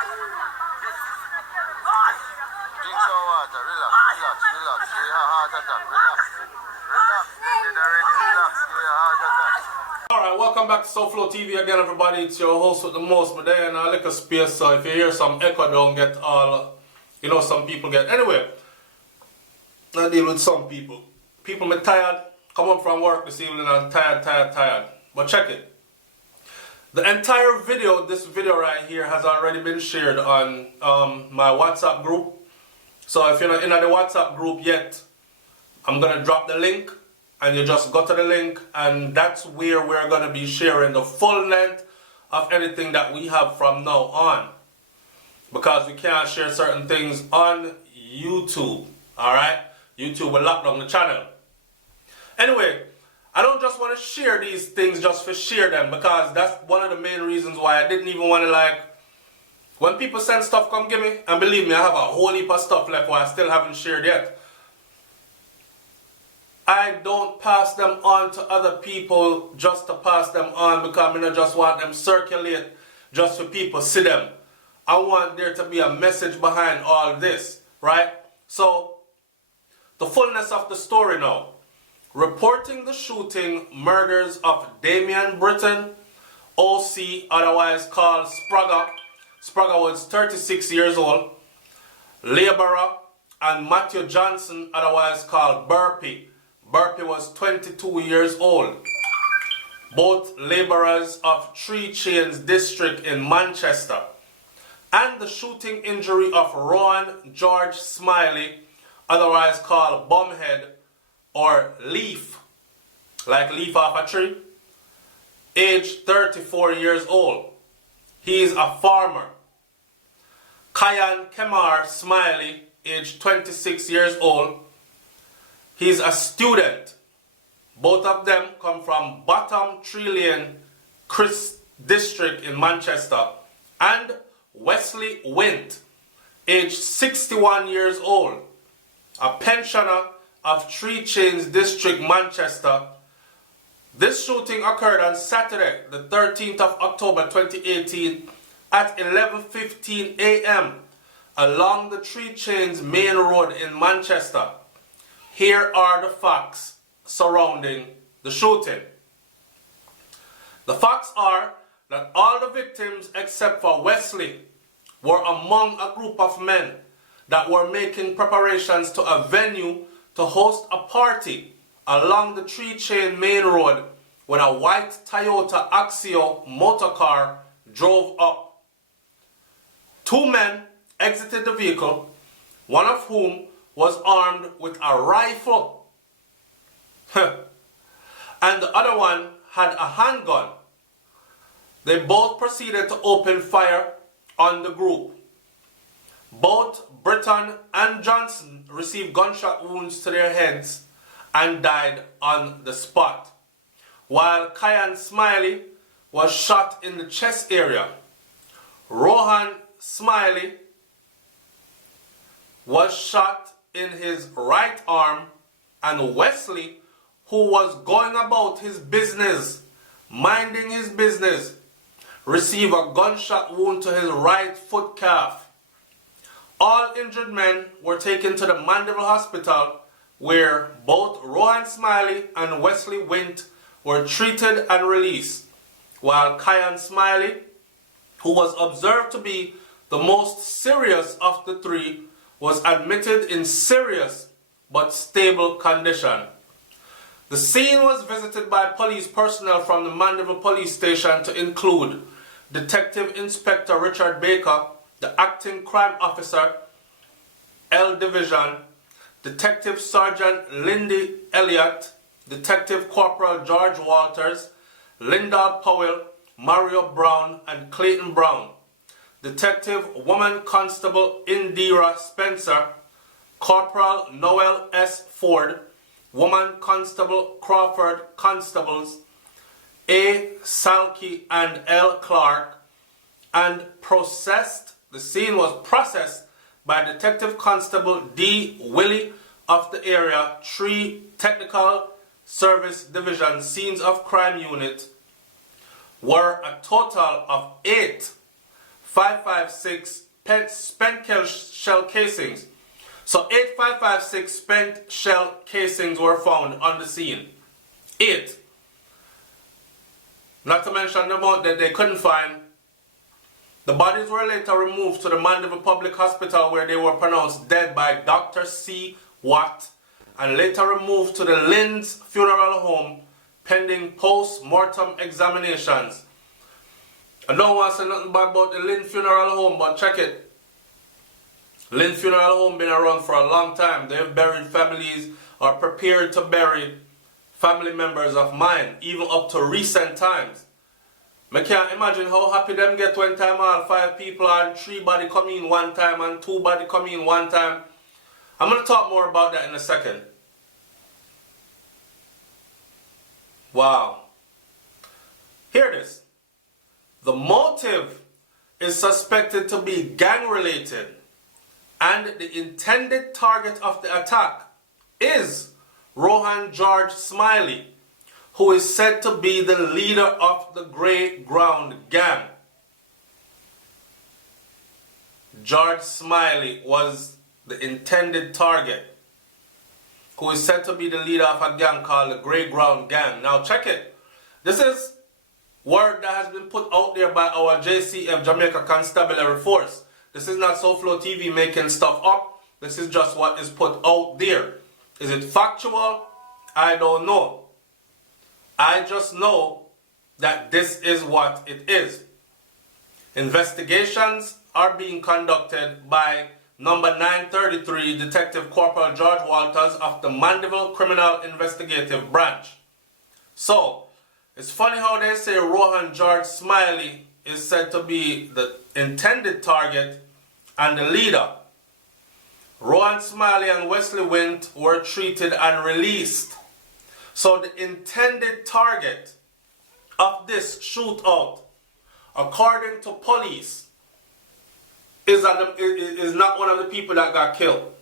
Drink some water, relax, relax, relax. You have heart attack, relax. Relax, get ready, relax, you have heart attack. Alright, welcome back to SoFlo TV again, everybody. It's your host with the most, but there in a little space, so if you hear some echo, don't get all, some people get. Anyway, I deal with some people. People me tired, come up from work this evening and tired. But check it. The entire video, this video right here, has already been shared on my WhatsApp group. So if you're not in the WhatsApp group yet, I'm going to drop the link. And you just go to the link, and that's where we're going to be sharing the full length of anything that we have from now on. Because we can't share certain things on YouTube. Alright? YouTube will lock down the channel. Anyway, I don't just want to share these things just for share them. Because that's one of the main reasons why I didn't even want to when people send stuff, come give me. And believe me, I have a whole heap of stuff left where I still haven't shared yet. I don't pass them on to other people just to pass them on because I don't just want them circulate just for people see them. I want there to be a message behind all this, right? So, the fullness of the story now. Reporting the shooting murders of Damian Britton, OC, otherwise called Spragga. Spragga was 36 years old. Laborer, and Matthew Johnson, otherwise called Burpee. Burpee was 22 years old. Both laborers of Three Chains District in Manchester. And the shooting injury of Rowan George Smiley, otherwise called Bumhead or Leaf, like leaf off a tree, age 34 years old. He is a farmer. Kyan Kemar Smiley, age 26 years old. He's a student. Both of them come from Bottom Tree Lane, Chris District in Manchester. And Wesley Wint, age 61 years old, a pensioner of Three Chains District, Manchester. This shooting occurred on Saturday, the 13th of October 2018 at 11:15 a.m. along the Three Chains main road in Manchester. Here are the facts surrounding the shooting. The facts are that all the victims except for Wesley were among a group of men that were making preparations to a venue to host a party along the Three Chain main road when a white Toyota Axio motorcar drove up. Two men exited the vehicle, one of whom was armed with a rifle. And the other one had a handgun. They both proceeded to open fire on the group. Both Britton and Johnson received gunshot wounds to their heads and died on the spot, while Kyan Smiley was shot in the chest area. Rohan Smiley was shot in his right arm, and Wesley, who was going about his business, minding his business, received a gunshot wound to his right foot calf. All injured men were taken to the Mandeville Hospital, where both Rohan Smiley and Wesley Wint were treated and released, while Kyan Smiley, who was observed to be the most serious of the three, was admitted in serious but stable condition. The scene was visited by police personnel from the Mandeville Police Station to include Detective Inspector Richard Baker, the Acting Crime Officer, L Division, Detective Sergeant Lindy Elliott, Detective Corporal George Walters, Linda Powell, Mario Brown, and Clayton Brown. Detective Woman Constable Indira Spencer, Corporal Noel S. Ford, Woman Constable Crawford Constables, A. Salke and L. Clark, and the scene was processed by Detective Constable D. Willie of the Area 3 Technical Service Division Scenes of Crime Unit, were a total of 8 8.556 spent shell casings. So 8.556 spent shell casings were found on the scene. 8. Not to mention the amount that they couldn't find. The bodies were later removed to the Mandeville Public Hospital where they were pronounced dead by Dr. C. Watt and later removed to the Lynn's Funeral Home pending post-mortem examinations. I don't want to say nothing bad about the Lynn Funeral Home, but check it. Lynn Funeral Home been around for a long time. They've buried families or prepared to bury family members of mine, even up to recent times. I can't imagine how happy them get when time all 5 people and 3 body come in one time and 2 body come in one time. I'm going to talk more about that in a second. Wow. Hear this. The motive is suspected to be gang related and the intended target of the attack is Rohan George Smiley, who is said to be the leader of the Grey Ground Gang. George Smiley was the intended target, who is said to be the leader of a gang called the Grey Ground Gang. Now check it. This is word that has been put out there by our JCF, Jamaica Constabulary Force. This is not SoFlo TV making stuff up. This is just what is put out there. Is it factual? I don't know. I just know that this is what it is. Investigations are being conducted by number 933 Detective Corporal George Walters of the Mandeville Criminal Investigative Branch. So, it's funny how they say Rohan George Smiley is said to be the intended target and the leader. Rohan Smiley and Wesley Wint were treated and released. So the intended target of this shootout, according to police, is not one of the people that got killed.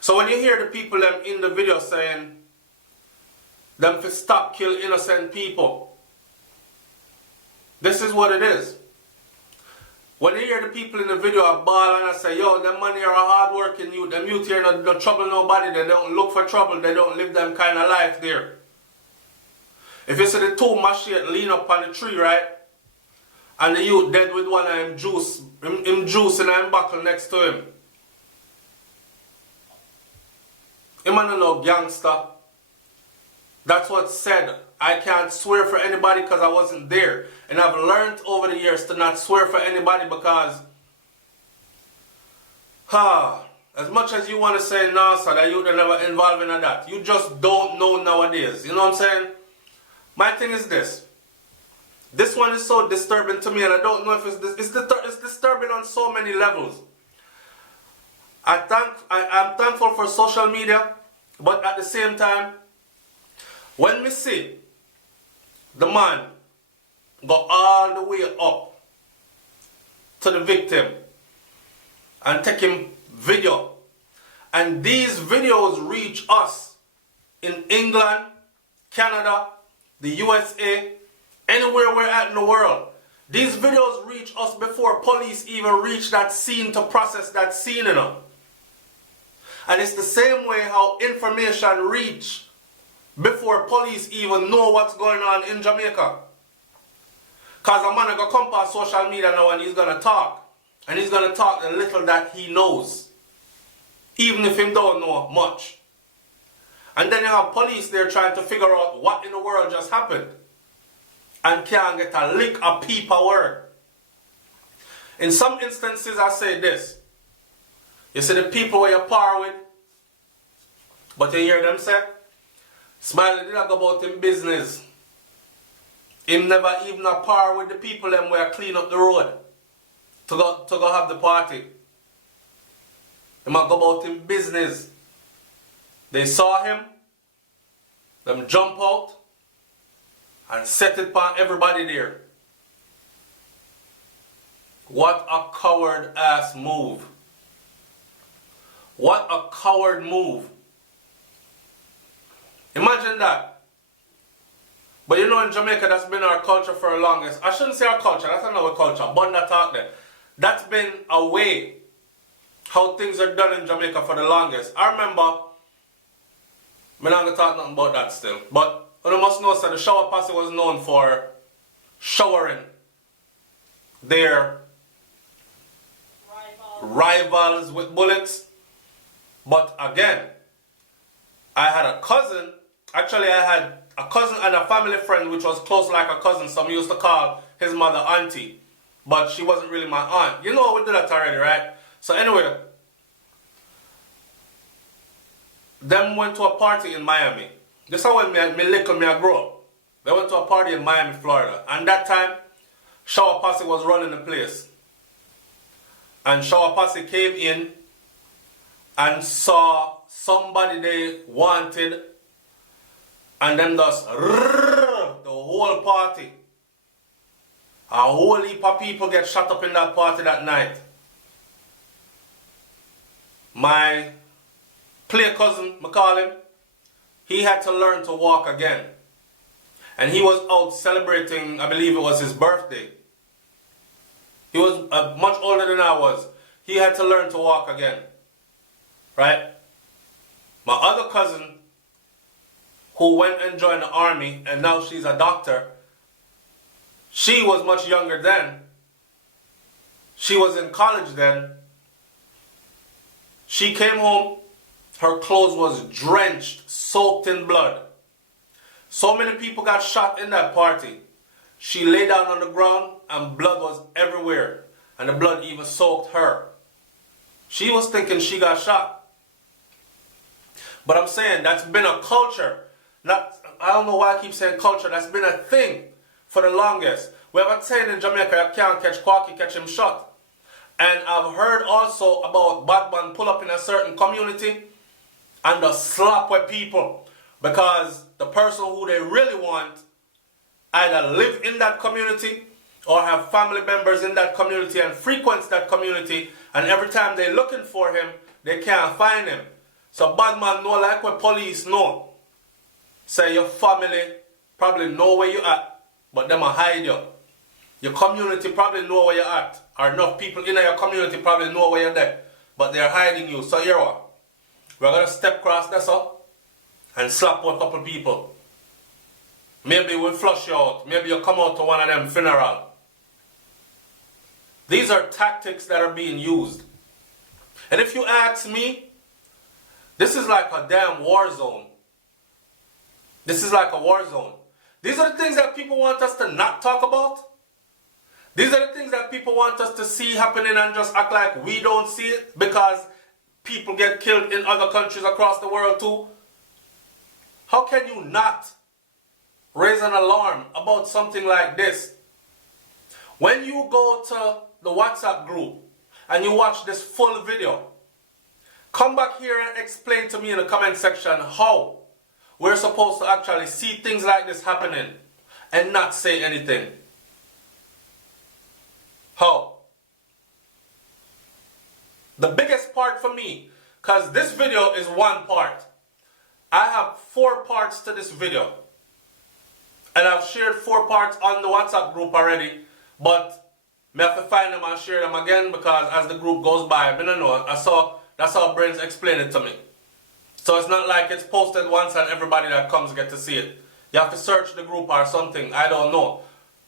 So when you hear the people them in the video saying, them to stop kill innocent people, this is what it is. When you hear the people in the video a ball and I say, yo, them money are a hard working youth, them youth here don't trouble nobody, they don't look for trouble, they don't live them kind of life there. If you see the 2 machete lean up on the tree, right? And the youth dead with one of him juice and him buckle next to him. Him and no gangster. That's what's said. I can't swear for anybody because I wasn't there. And I've learned over the years to not swear for anybody because as much as you want to say no, sir, that youth are never involved in that, you just don't know nowadays. You know what I'm saying? My thing is this. This one is so disturbing to me and I don't know if it's disturbing on so many levels. I'm thankful for social media, but at the same time, when we see the man go all the way up to the victim and take him video, and these videos reach us in England, Canada, the USA, anywhere we're at in the world. These videos reach us before police even reach that scene to process that scene, you know. And it's the same way how information reach before police even know what's going on in Jamaica. Because a man going to come past social media now and he's going to talk. And he's going to talk the little that he knows. Even if he don't know much. And then you have police there trying to figure out what in the world just happened. And can't get a lick, a peep, a word. In some instances I say this. You see the people where you par with, but you hear them say, Smiley did not go about him business. Him never even a par with the people them where clean up the road to go have the party. He might go about him business. They saw him, them jump out and set it upon everybody there. What a coward ass move. What a coward move. Imagine that. But you know, in Jamaica, that's been our culture for the longest. I shouldn't say our culture, that's not our culture. Bunda talk there. That's been a way how things are done in Jamaica for the longest. I remember, I'm not going to talk nothing about that still. But you must know that the shower posse was known for showering their rivals with bullets. But again, I had a cousin, actually I had a cousin and a family friend which was close like a cousin. Some used to call his mother auntie, but she wasn't really my aunt. You know we did that already, right? So anyway, them went to a party in Miami. This is how when me little me I grow up. They went to a party in Miami, Florida. And that time, Shower Posse was running the place. And Shower Posse came in and saw somebody they wanted, and then just the whole party. A whole heap of people get shot up in that party that night. My play cousin, I call him, he had to learn to walk again. And he was out celebrating, I believe it was his birthday. He was much older than I was. He had to learn to walk again. Right? My other cousin, who went and joined the army, and now she's a doctor, she was much younger then. She was in college then. She came home, her clothes was drenched, soaked in blood. So many people got shot in that party. She lay down on the ground and blood was everywhere. And the blood even soaked her. She was thinking she got shot. But I'm saying that's been a culture. I don't know why I keep saying culture. That's been a thing for the longest. We have a saying in Jamaica, you can't catch Quacky, catch him shot. And I've heard also about Batman pull up in a certain community and just slap with people because the person who they really want either live in that community or have family members in that community and frequents that community, and every time they're looking for him, they can't find him. So Batman know like what police know. Say your family probably know where you at, but them a hide you. Your community probably know where you're at. Or enough people in your community probably know where you're there. But they're hiding you. So here what? We're going to step across this up and slap one couple people. Maybe we'll flush you out. Maybe you'll come out to one of them funeral. These are tactics that are being used. And if you ask me, this is like a damn war zone. This is like a war zone. These are the things that people want us to not talk about. These are the things that people want us to see happening and just act like we don't see it because people get killed in other countries across the world too. How can you not raise an alarm about something like this? When you go to the WhatsApp group and you watch this full video, come back here and explain to me in the comment section how we're supposed to actually see things like this happening and not say anything. How? The biggest part for me, because this video is one part. I have 4 parts to this video. And I've shared 4 parts on the WhatsApp group already. But I have to find them and share them again because as the group goes by, I don't know. That's how Brains explained it to me. So it's not like it's posted once and everybody that comes get to see it. You have to search the group or something. I don't know.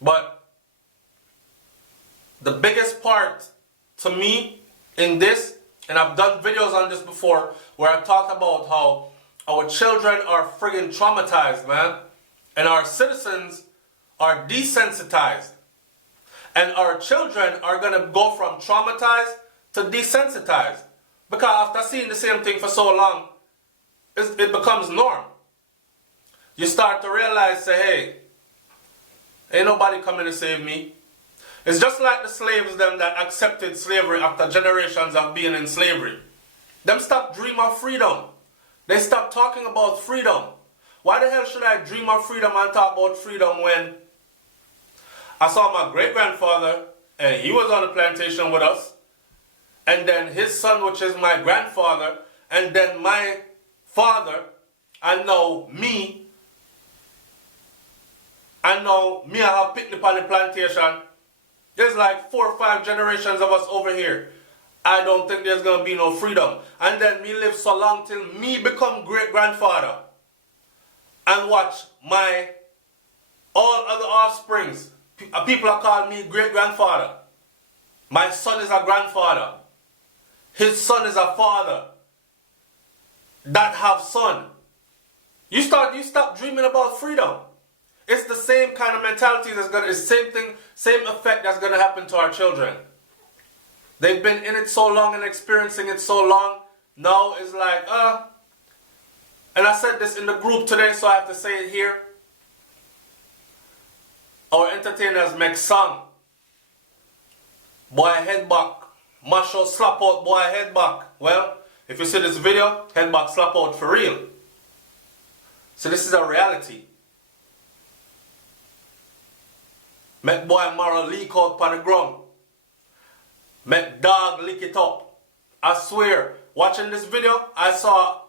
But the biggest part to me in this, and I've done videos on this before, where I talked about how our children are friggin' traumatized, man. And our citizens are desensitized. And our children are going to go from traumatized to desensitized. Because after seeing the same thing for so long, it becomes norm. You start to realize, say, hey, ain't nobody coming to save me. It's just like the slaves them that accepted slavery after generations of being in slavery. Them stopped dreaming of freedom. They stopped talking about freedom. Why the hell should I dream of freedom and talk about freedom when I saw my great-grandfather and he was on the plantation with us, and then his son, which is my grandfather, and then my father, and now me. And now me I have picnic on the plantation. There's like 4 or 5 generations of us over here. I don't think there's gonna be no freedom. And then me live so long till me become great grandfather. And watch my all other offsprings. People are calling me great grandfather. My son is a grandfather. His son is a father. That have son. You stop dreaming about freedom. It's the same kind of mentality it's the same thing, same effect that's gonna happen to our children. They've been in it so long and experiencing it so long. Now it's like, and I said this in the group today, so I have to say it here. Our entertainers make song. Boy head back. Mash out, slap out, boy head back. Well, if you see this video, head back, slap out for real. So this is a reality. Make boy marrow leak out on the ground. Make dog lick it up. I swear, watching this video, I saw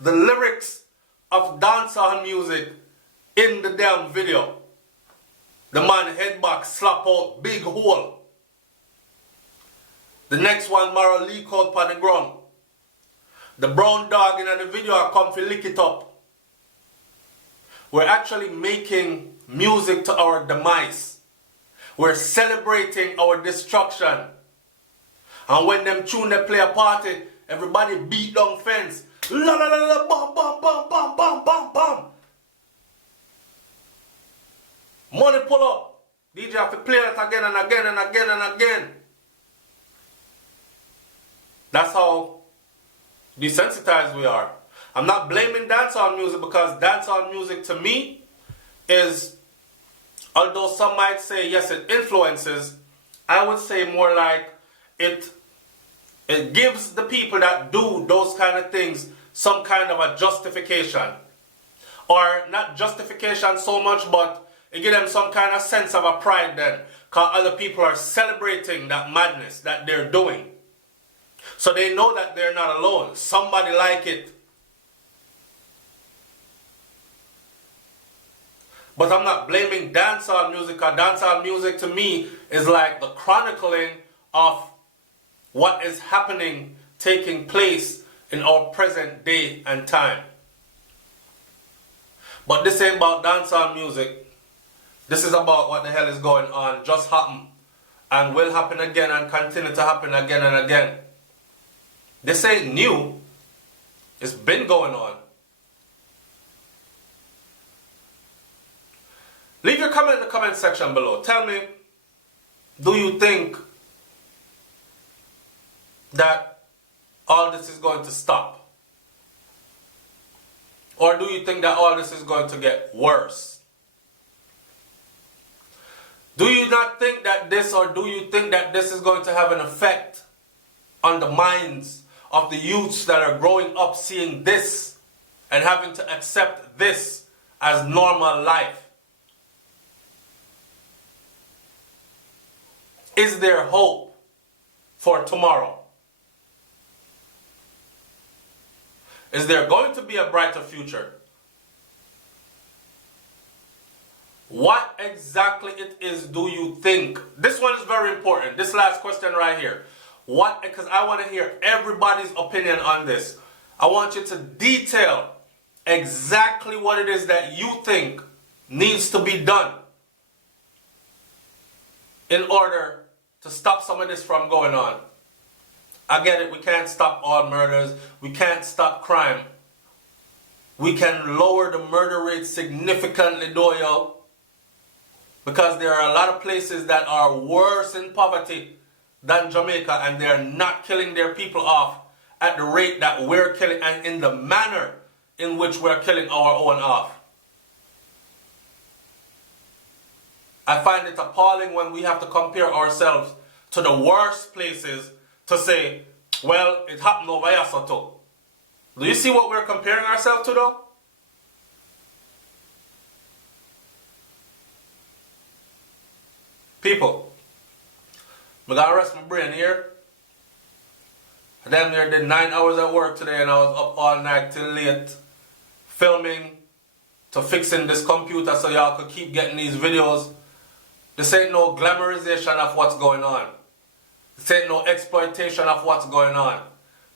the lyrics of dancehall music in the damn video. The man head back, slap out, big hole. The next one, marrow leak out on the ground. The brown dog in the video I come to lick it up. We're actually making music to our demise. We're celebrating our destruction. And when them tune they play a party, everybody beat down fence. La la la la, bam bam bam bam bam bam bam. Money pull up. DJ have to play that again and again and again and again. That's how desensitized we are. I'm not blaming dancehall music because dancehall music to me is, although some might say yes it influences, I would say more like it gives the people that do those kind of things some kind of a justification. Or not justification so much, but it gives them some kind of sense of a pride then. Because other people are celebrating that madness that they're doing. So they know that they're not alone. Somebody like it. But I'm not blaming dancehall music, because dancehall music to me is like the chronicling of what is happening, taking place in our present day and time. But this ain't about dancehall music. This is about what the hell is going on, just happened, and will happen again and continue to happen again and again. This ain't new. It's been going on. Leave your comment in the comment section below. Tell me, do you think that all this is going to stop? Or do you think that all this is going to get worse? Do you not think that this, or do you think that this is going to have an effect on the minds of the youths that are growing up seeing this and having to accept this as normal life? Is there hope for tomorrow? Is there going to be a brighter future? What exactly it is do you think? This one is very important. This last question right here. What, because I want to hear everybody's opinion on this. I want you to detail exactly what it is that you think needs to be done in order to stop some of this from going on. I get it, we can't stop all murders, we can't stop crime. We can lower the murder rate significantly though, yo. Because there are a lot of places that are worse in poverty than Jamaica, and they're not killing their people off at the rate that we're killing, and in the manner in which we're killing our own off. I find it appalling when we have to compare ourselves to the worst places to say, well, it happened over here, so too. Do you see what we're comparing ourselves to though? People, I'm gonna rest my brain here. I damn near did 9 hours at work today, and I was up all night till late filming to to fixing this computer so y'all could keep getting these videos. This ain't no glamorization of what's going on. This ain't no exploitation of what's going on.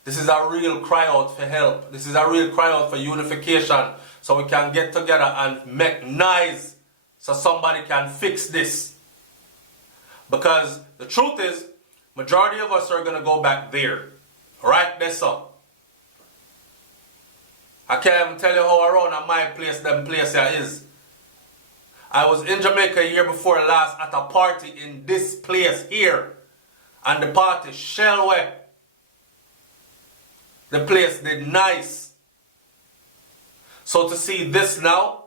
This is a real cry out for help. This is a real cry out for unification so we can get together and make noise so somebody can fix this. Because the truth is, majority of us are going to go back there. Right there, so. I can't even tell you how around at my place, them place here is. I was in Jamaica a year before last at a party in this place here. And the party shell way. The place did nice. So to see this now,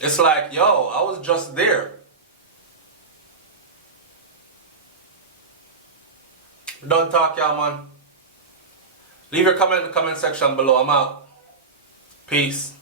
it's like, yo, I was just there. Don't talk, y'all, man. Leave your comment in the comment section below. I'm out. Peace.